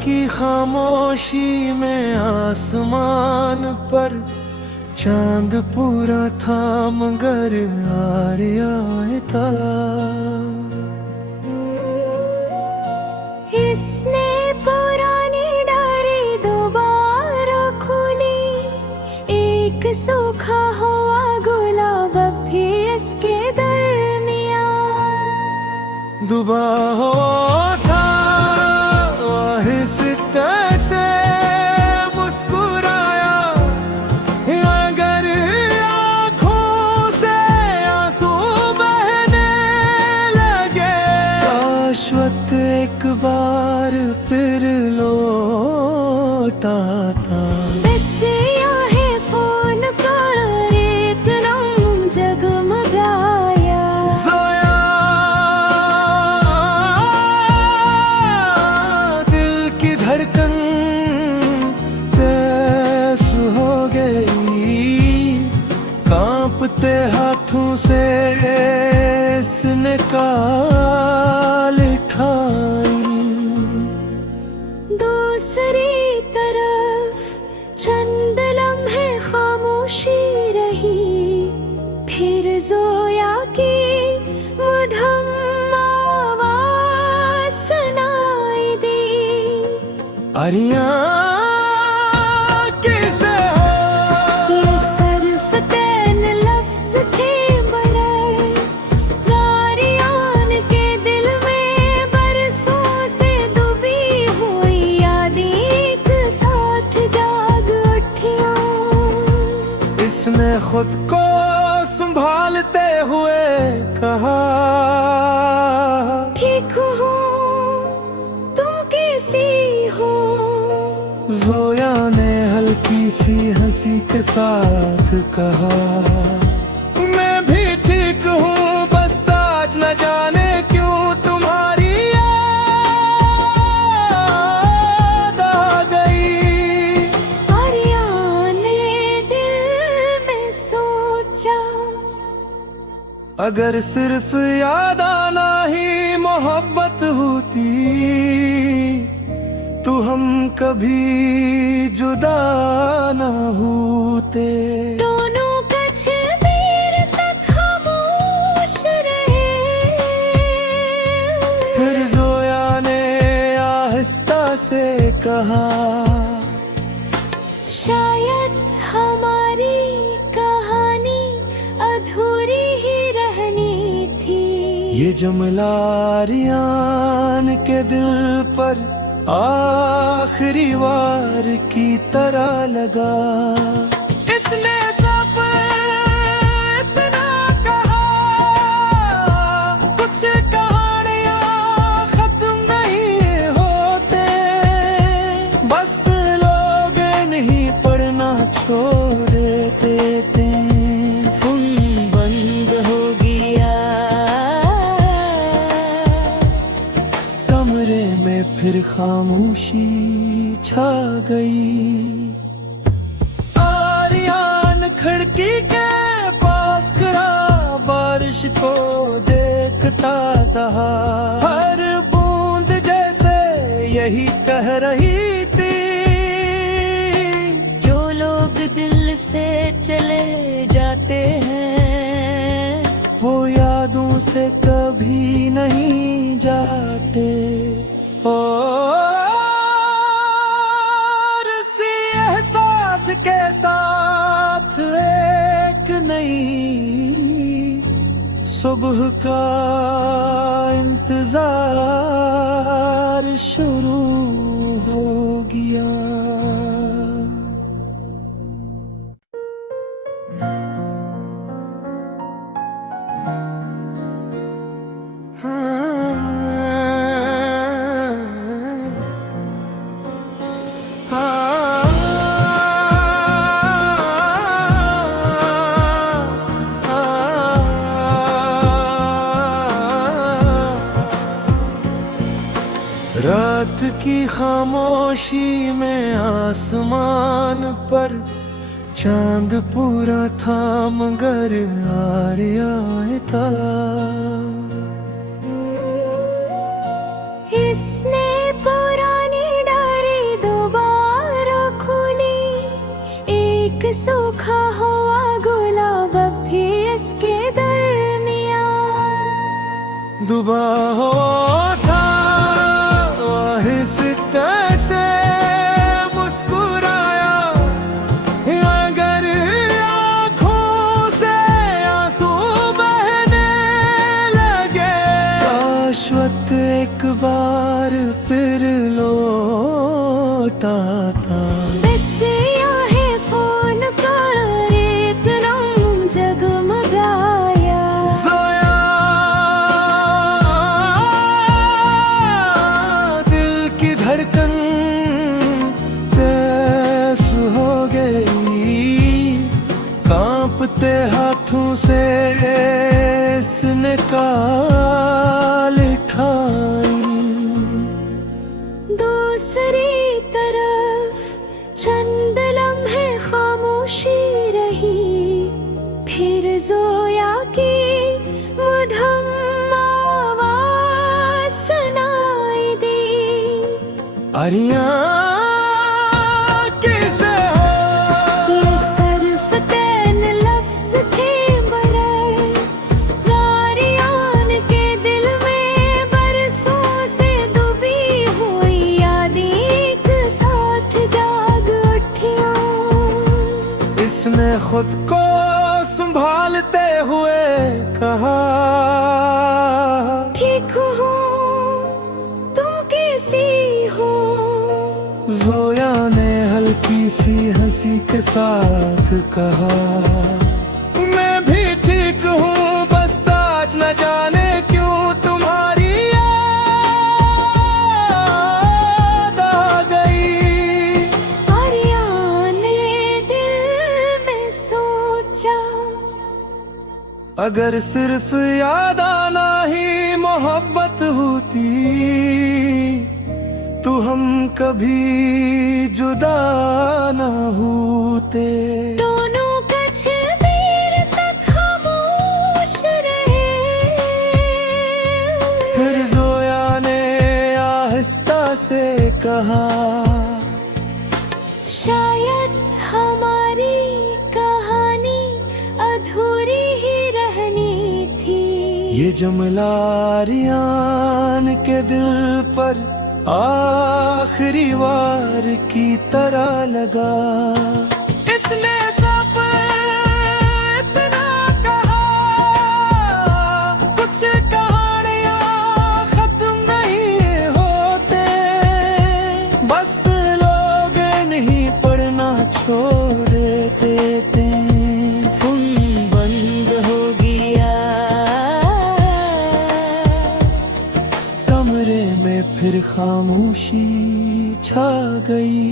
की खामोशी में आसमान पर चांद पूरा था मगर आर्या था। इसने पुरानी डायरी दोबारा खोली, एक सूखा हुआ गुलाब भी इसके दरमियान दुबा हुआ था आहिस्ते से मुस्कुराया, अगर आँखों से आंसू बहने लगे, शाश्वत एक बार फिर लौटा था। बस है फोन कर इतना जगमगाया, सोया दिल की धड़कन तेज हो गई, कांपते हाथों से इसने काल उठाई। दूसरी तरफ चंद लम्हे खामोशी रही, फिर जोया की मधुर आवाज सुनाई दी। आर्या किसे ये सिर्फ तीन लफ्ज थे बड़े, आर्यान के दिल में बरसों से डूबी हुई यादें एक साथ जाग उठियां। इसने खुद को संभालते हुए कहा, ठीक हो तुम कैसी हो? जोया ने हल्की सी हंसी के साथ कहा, मैं भी ठीक हूँ, बस आज न जाने क्यों तुम्हारी याद आ गई। आर्या ने दिल में सोचा, अगर सिर्फ याद आना ही मोहब्बत होती तो हम कभी जुदा न होते। दोनों कुछ देर तक खामोश रहे, फिर जोया ने आहिस्ता से कहा, शायद हमारी कहानी अधूरी ही रहनी थी। ये जुमला आर्यान के दिल पर आखिरी वार की तरह लगा। इसने सब इतना कहा, कुछ कहानियां खत्म नहीं होते, बस लोग नहीं पढ़ना छोड़ देते। फोन बंद हो गया, कमरे में फिर खामोशी छा गई। आर्यान खिड़की के पास खड़ा बारिश को देखता रहा, हर बूंद जैसे यही कह रही थी, जो लोग दिल से चले जाते हैं वो यादों से कभी नहीं जाते। और इसी एहसास के साथ एक नई सुबह का इंतजार शुरू हो गया। रात की खामोशी में आसमान पर चांद पूरा था मगर आर्या था। इसने पुरानी डायरी सूखा हुआ गुलाब भी इसके दरमियाँ दुबा हुआ था आहिस्ते से मुस्कुराया, अगर आँखों से आंसू बहने लगे, शाश्वत एक बार फिर लौटा था। बस है फोन पर एक नाम जगमगाया, सोया दिल की धड़कन तेज हो गई, कांपते हाथों से इसने काल ठाई। दूसरी तरफ चंद लम्हे खामोशी रही, फिर जोया की मधुर आवाज सुनाई दी। अरियां किसे हो, ये सिर्फ तीन लफ्ज थे मरे, गारियान के दिल में बरसों से डूबी हुई यादें एक साथ जाग उठियां। इसने खुद को संभालते हुए कहा, ठीक हो तुम कैसी हो। जोया ने हल्की सी हंसी के साथ कहा, मैं भी ठीक हूँ, बस आज न जाने क्यों तुम्हारी याद आ गई। आर्या ने दिल में सोचा, अगर सिर्फ याद आना ही मोहब्बत होती, तो हम कभी जुदा न होते। दोनों कुछ देर तक खामोश रहे, फिर जोया ने आहिस्ता से कहा, शायद हमारी कहानी अधूरी ही रहनी थी। ये जुमला आर्यन के दिल पर आखिरी वार की तरह लगा। इसने सब इतना कहा, कुछ कहानियां खत्म नहीं होते, बस लोग नहीं पढ़ना छोड़ देते। फोन बंद हो गया, कमरे में फिर खामोशी छा गई।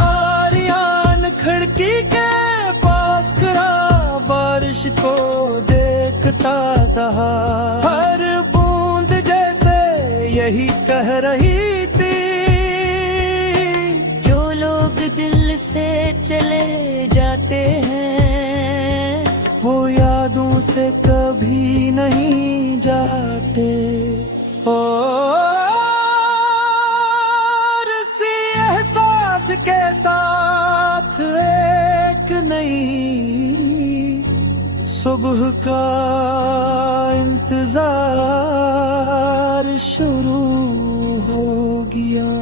आर्यन खिड़की के पास खड़ा बारिश को देखता रहा, हर बूंद जैसे यही कह रही थी, जो लोग दिल से चले जाते हैं, वो यादों से कभी नहीं जाते। और इसी एहसास के साथ एक नई सुबह का इंतजार शुरू हो गया।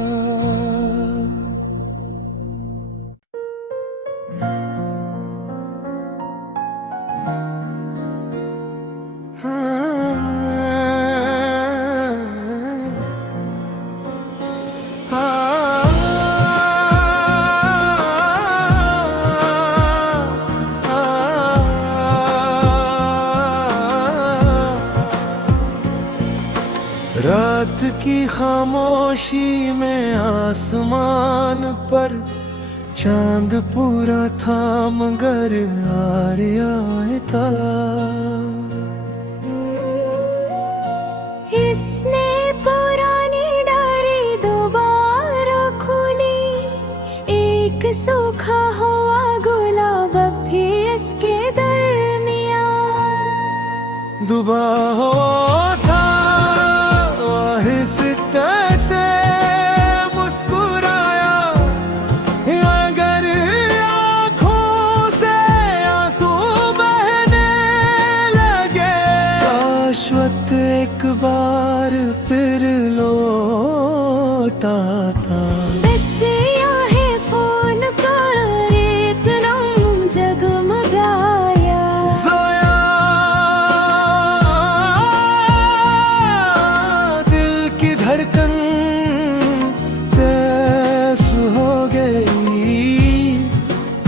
रात की खामोशी में आसमान पर चांद पूरा था, मगर आर्या था। इसने पुरानी डायरी दोबारा खोली, एक सूखा हुआ गुलाब भी इसके दरमियाँ दुबा हुआ था, आहिस्ते से मुस्कुराया, अगर एक बार फिर लौट आता। बस है फोन कर इतना जगमगाया। सोया दिल की धड़कन तेज हो गई,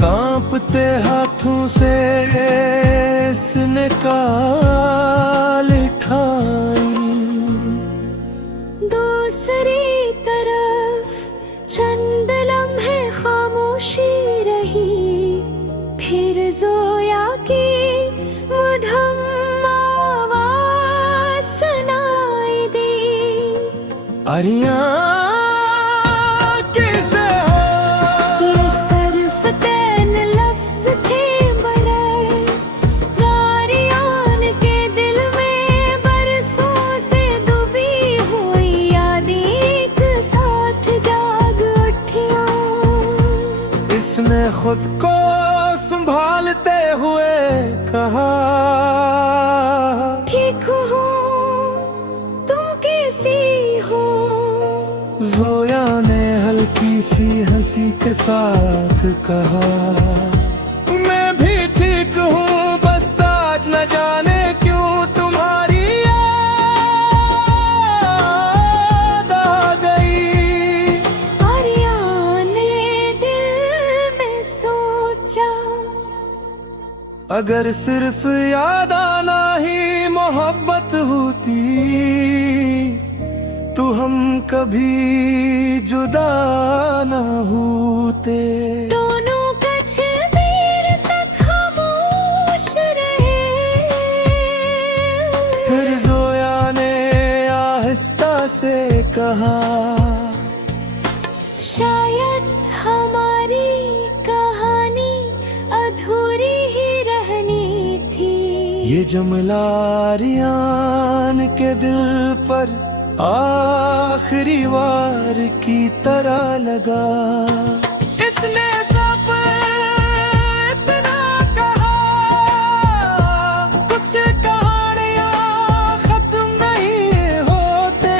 कांपते हाथों से इसने काल ठाई। दूसरी तरफ चंद लम्हे खामोशी रही, फिर जोया की मधुर आवाज सुनाई दी। अरिया कैसे हो, ये सिर्फ तीन लफ्ज थे बड़े, गारियान के दिल में बरसों से डूबी हुई यादें एक साथ जाग उठियां। इसने खुद को संभालते हुए कहा, ठीक हो तुम कैसी हो। जोया ने हल्की सी हंसी के साथ कहा, मैं भी ठीक हूँ, बस आज न जाने क्यों तुम्हारी याद आ गई। आर्यन ने दिल में सोचा, अगर सिर्फ याद आना ही मोहब्बत होती तो हम कभी जुदा न होते। दोनों कुछ देर तक खामोश रहे। फिर जोया ने आहिस्ता से कहा, शायद हमारी कहानी अधूरी ही रहनी थी। ये जुमला आर्यन के दिल पर आखिरी वार की तरह लगा। इसने सब इतना कहा, कुछ कहानियां खत्म नहीं होते,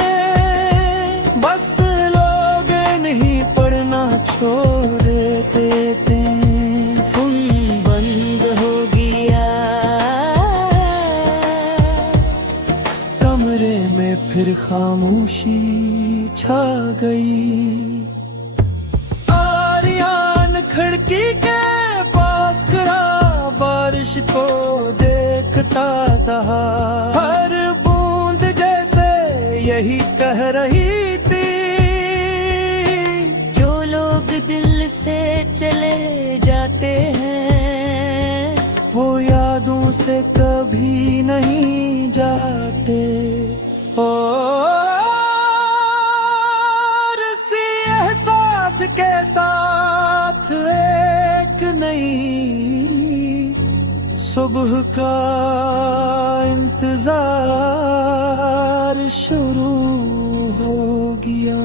बस लोग नहीं पढ़ना छोड़ देते। फोन बंद हो गया, कमरे में फिर खामोशी छा गई। आर्यन खिड़की के पास खड़ा बारिश को देखता रहा, हर बूंद जैसे यही कह रही थी, जो लोग दिल से चले जाते हैं वो यादों से कभी नहीं जाते। और इसी एहसास के साथ एक नई सुबह का इंतजार शुरू हो गया।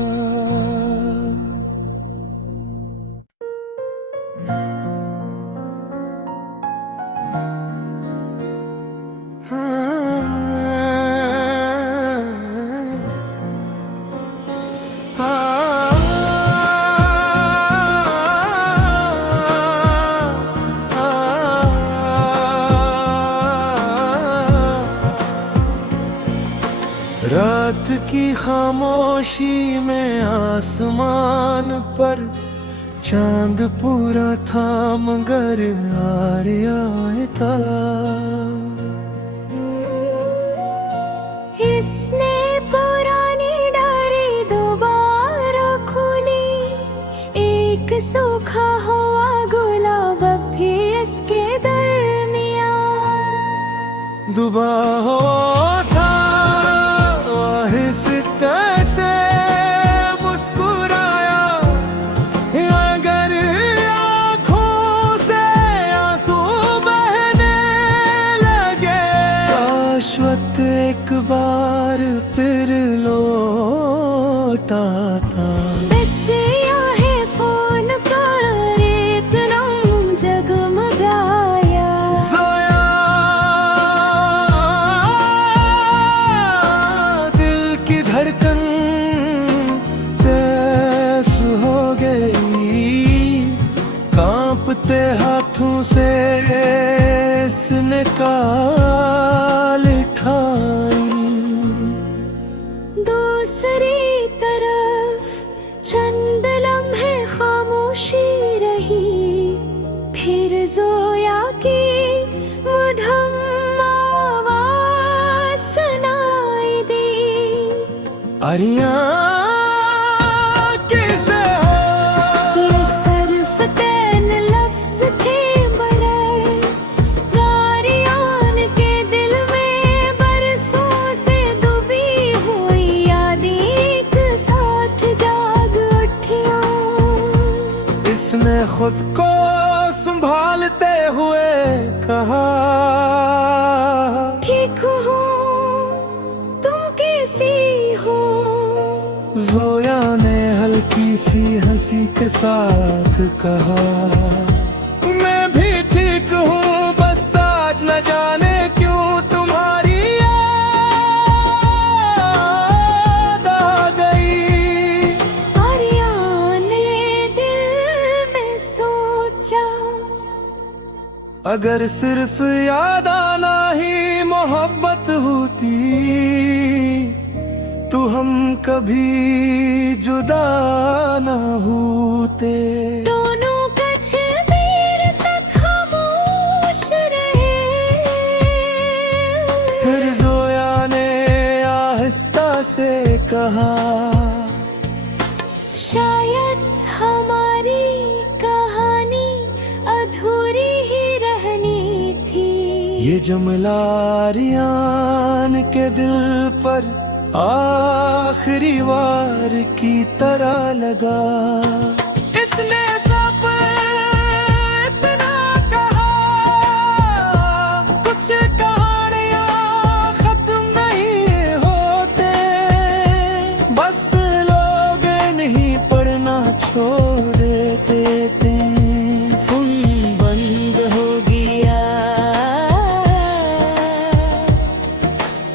रात की खामोशी में आसमान पर चांद पूरा था मगर आर्यन था। इसने पुरानी डायरी दोबारा खोली, एक सूखा हुआ गुलाब भी इसके दरमियान। दुबा हुआ था आहिस्ता से मुस्कुराया, अगर आँखों से आंसू बहने लगे, शाश्वत एक बार फिर लौट आता। बस है फोन कर इतना जगमगाया। सोया इसने काल ठाई। दूसरी तरफ चंद लम्हे खामोशी रही, फिर जोया की मधुर आवाज सुनाई दी। अरियां किसे हो, ये सर्फ तैन लफ्ज थे बरे, गारियान के दिल में बरसों से डूबी हुई यादें एक साथ जाग उठियां। इसने खुद को संभालते हुए कहा, ठीक हो तुम कैसी हो। जोया ने हल्की सी हंसी के साथ कहा, मैं भी ठीक हूँ, बस आज न जाने क्यों तुम्हारी याद आ गई। आर्यन ने दिल में सोचा, अगर सिर्फ याद आना ही मोहब्बत होती तो हम कभी जुदा न होते। दोनों कुछ देर तक खामोश रहे, फिर जोया ने आहिस्ता से कहा, शायद हमारी कहानी अधूरी ही रहनी थी। ये जुमला आर्यन के दिल पर आखिरी वार की तरह लगा। इसने सब इतना कहा, कुछ कहानियां खत्म नहीं होते, बस लोग नहीं पढ़ना छोड़ देते। फोन बंद हो गया,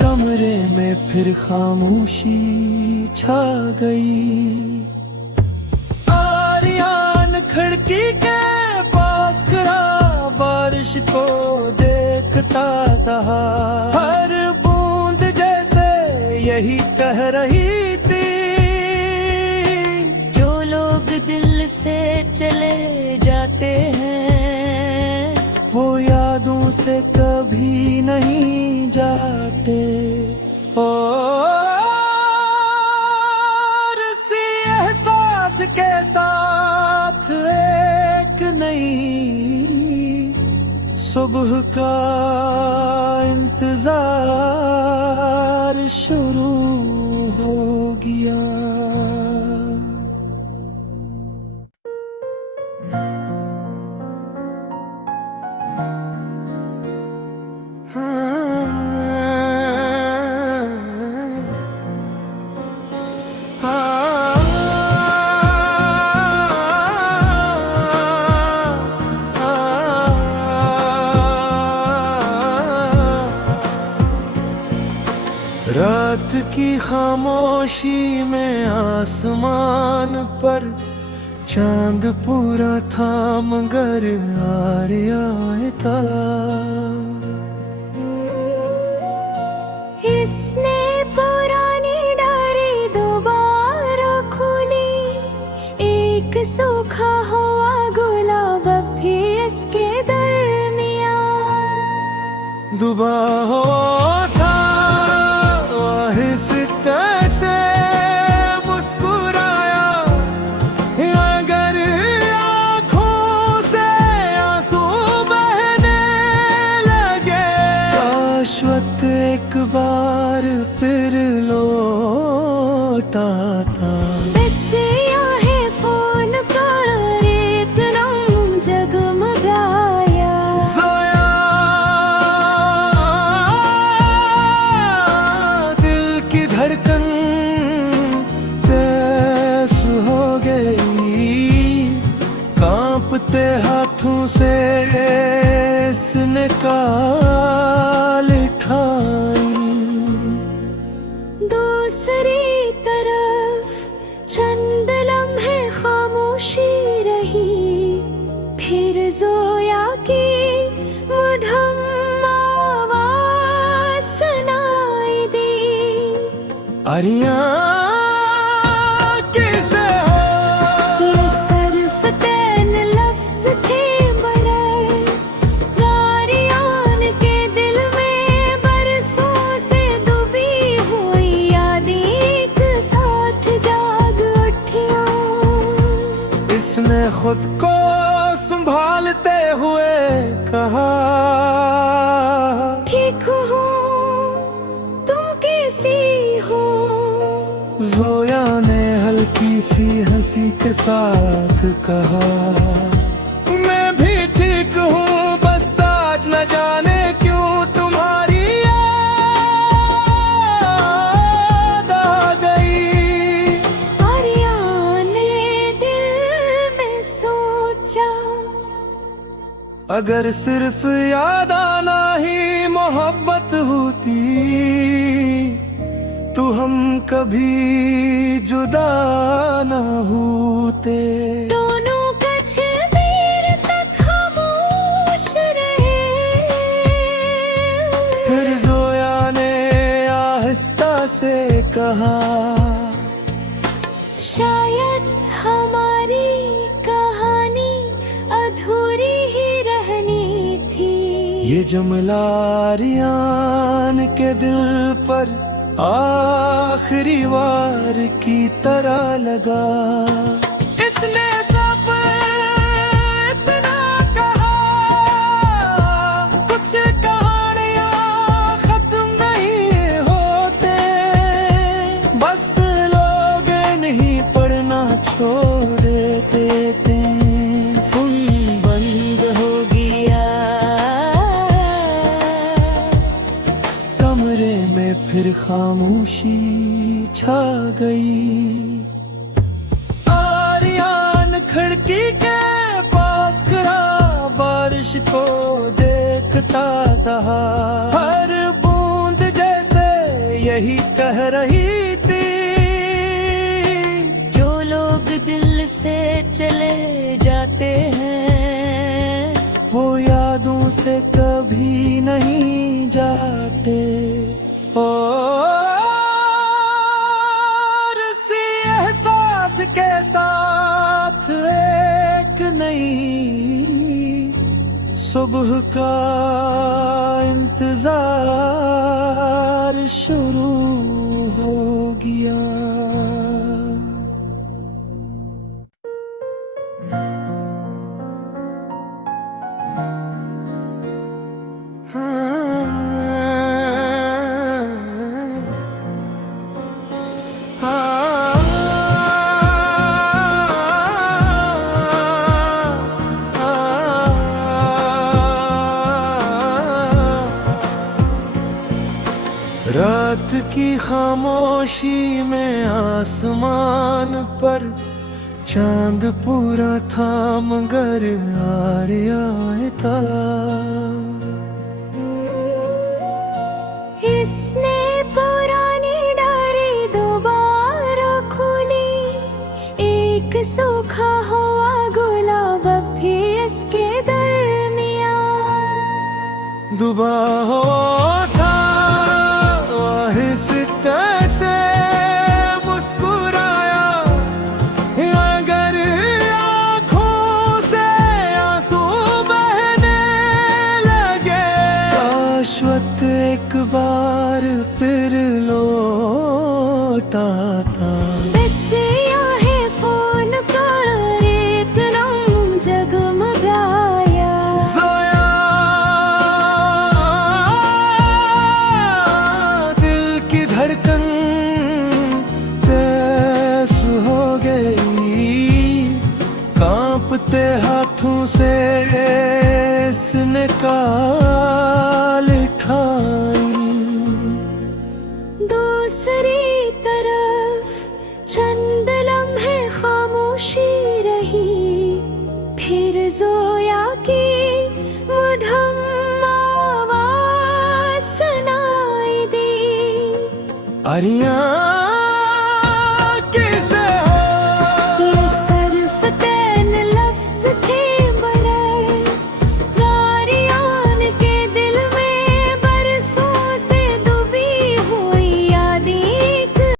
कमरे में फिर खामोशी छा गई। आर्यन खिड़की के पास खड़ा बारिश को देखता रहा, हर बूंद जैसे यही कह रही थी, जो लोग दिल से चले जाते हैं वो यादों से कभी नहीं जाते। और इसी एहसास के साथ एक नई सुबह का इंतजार शुरू हो गया। रात की खामोशी में आसमान पर चांद पूरा था मगर आर्यन था। इसने पुरानी डायरी दोबारा खोली, एक सूखा हुआ गुलाब भी इसके दरमियान। दुबा हुआ था आहिस्ता से मुस्कुराया, अगर आँखों से आंसू बहने लगे, शाश्वत एक बार फिर लौटा था। बस यहाँ फोन कर इतना जगमगाया, जोया दिल की धड़कन तेज हो गई, कांपते हाथों से इसने काल ठाई। दूसरी तरफ चंद लम्हे खामोशी रही, फिर जोया की अरियां किसे हो। ये सर्फ तैन लफ्ज थे बड़े, गारियान के दिल में बरसों से डूबी हुई यादें एक साथ जाग उठियां। इसने खुद को संभालते हुए कहा, ठीक हो तुम कैसी हो। जोया ने हल्की सी हंसी के साथ कहा, मैं भी ठीक हूँ, बस आज न जाने क्यों तुम्हारी याद आ गई। आर्या ने दिल में सोचा, अगर सिर्फ याद आना ही मोहब्बत होती तो हम कभी जुदा न होते। दोनों कुछ देर तक खामोश रहे। फिर जोया ने आहिस्ता से कहा, शायद हमारी कहानी अधूरी ही रहनी थी। ये जुमला आर्यन के दिल पर आखिरी वार की तरह लगा। इसने सब इतना कहा, कुछ कहानियां खत्म नहीं होते, बस लोग नहीं पढ़ना छोड़ देते। फोन बंद हो गया, कमरे में फिर खामोशी छा गई। आर्यन खिड़की के पास खड़ा बारिश को देखता रहा, हर बूंद जैसे यही कह रही थी, जो लोग दिल से चले जाते हैं वो यादों से कभी नहीं जाते। और इसी एहसास के साथ एक नई सुबह का इंतजार शुरू हो गया। रात की खामोशी में आसमान पर चांद पूरा था मगर आर्या था। इसने पुरानी डायरी दोबारा खोली, एक सूखा हुआ गुलाब भी इसके दरमियान। दुबा हुआ था आहिस्ता से मुस्कुराया, अगर आँखों से आंसू बहने लगे, शाश्वत एक बार फिर लौट आता। बस है फोन कर इतना जगमगाया। जोया दिल की धड़कन तेज हो गई, कांपते हाथों से इसने काल उठाई। दूसरी तरफ चंद लम्हे खामोशी रही, फिर जोया की मधुर आवाज सुनाई दी। आर्यन